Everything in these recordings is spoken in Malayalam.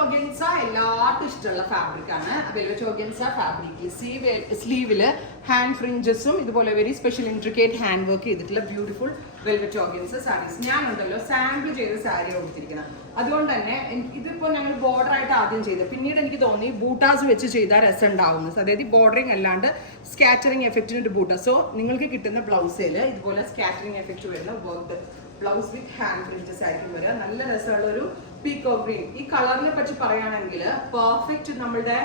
ഓർഗൻസ എല്ലാവർക്കും ഇഷ്ടമുള്ള ഫാബ്രിക് ആണ്. വെൽവെറ്റ് ഓർഗൻസ ഫാബ്രിക്കിൽ സ്ലീവില് ഹാൻഡ് ഫ്രിഞ്ചസും ഇതുപോലെ very special intricate hand work ചെയ്തിട്ടുള്ള ബ്യൂട്ടിഫുൾ വെൽവെറ്റ് ഓർഗൻസ സാരീസ്. ഞാനുണ്ടല്ലോ സാമ്പിൾ ചെയ്ത സാരി കൊടുത്തിരിക്കണം. അതുകൊണ്ട് തന്നെ ഇതിപ്പോൾ ഞങ്ങൾ ബോർഡർ ആയിട്ട് ആദ്യം ചെയ്തത്. പിന്നീട് എനിക്ക് തോന്നി ബൂട്ടാസ് വെച്ച് ചെയ്താൽ രസം ഉണ്ടാവുന്നത്. അതായത് ബോർഡറിങ് അല്ലാണ്ട് സ്കാറ്ററിങ് എഫക്റ്റിന് ഒരു ബൂട്ട. സോ നിങ്ങൾക്ക് കിട്ടുന്ന ബ്ലൗസിൽ ഇതുപോലെ സ്കാറ്ററിങ് എഫക്റ്റ് വരുന്ന വർക്ക് ബ്ലൗസ് വിത്ത് ഹാൻഡ് ഫ്രിഞ്ചസ് ആയിരിക്കും വരിക. നല്ല രസമുള്ള ഒരു പീകോക്ക് ഗ്രീൻ. ഈ കളറിനെ പറ്റി പറയുകയാണെങ്കിൽ പെർഫെക്റ്റ് നമ്മളുടെ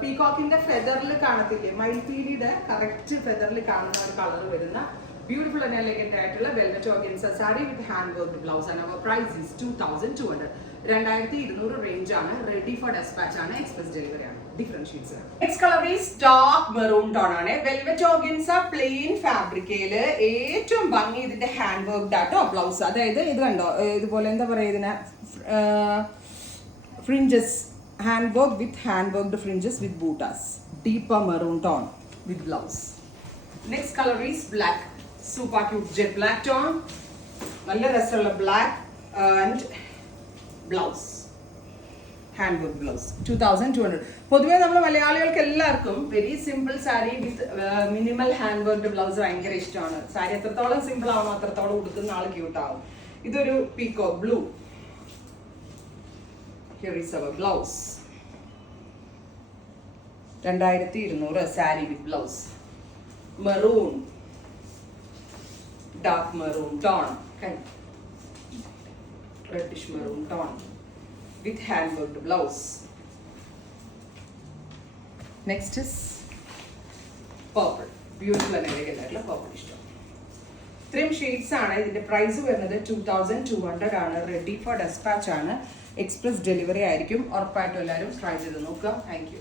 പീകോക്കിന്റെ ഫെദറിൽ കാണത്തില്ലേ, മയിൽപീലിയുടെ കറക്റ്റ് ഫെദറിൽ കാണുന്ന ഒരു കളർ വരുന്ന ബ്യൂട്ടിഫുൾ ആൻഡ് എലഗന്റ് ആയിട്ടുള്ള വെൽവെറ്റ് ഓർഗൻസ സാരി വിത്ത് ഹാൻഡ് വർക്ക് ബ്ലൗസ് ആണ്. അവർ പ്രൈസ് ഈസ് 2200. 2200 റേഞ്ച് ആണ്. റെഡി ഫോർ ഡെസ്പാച്ച് ആണ്. എക്സ്പ്രസ് ഡെലിവറി ആണ്. Different sheets. Next colour is dark maroon tone ആണ്. വെൽവെറ്റ് ഓർഗൻസ പ്ലെയിൻ ഫാബ്രിക്കയില് ഏറ്റവും ഭംഗി ഇതിന്റെ ഹാൻഡ് വർക്ക് ആട്ടോ ബ്ലൗസ്. അതായത് ഇത് കണ്ടോ, ഇതുപോലെ എന്താ പറയുക ഇതിനെ, fringes hand work with hand worked fringes with buttas. Deeper maroon tone with blouse. Next colour is black. Super cute jet black tone. നല്ല രസമുള്ള black and blouse, hand work blouse. 2200. പൊതുവേ നമ്മൾ മലയാളികൾക്ക് എല്ലാവർക്കും very simple sari with minimal hand work blouse ഭയങ്കര ഇഷ്ടമാണ്. സാരി എത്രത്തോളം സിമ്പിൾ ആവണോ അത്രത്തോളം ഉടുക്കുന്ന ആൾ ക്യൂട്ട് ആവും. ഇതൊരു peacock blue. Here is our blouse. 2200 sari with blouse. Maroon, dark maroon tone, reddish maroon tone with hand worked blouse. Next is purple. Beautiful and elegant ആയിട്ടുള്ള പർപ്പിൾ ഇഷ്ടം. ഇത്രയും ഷെയ്ഡ്സ് ആണ്. ഇതിന്റെ പ്രൈസ് വരുന്നത് 2200 ആണ്. റെഡി ഫോർ ഡെസ്പാച്ച് ആണ്. എക്സ്പ്രസ് ഡെലിവറി ആയിരിക്കും. ഉറപ്പായിട്ടും എല്ലാവരും ട്രൈ ചെയ്ത് നോക്കുക. Thank you.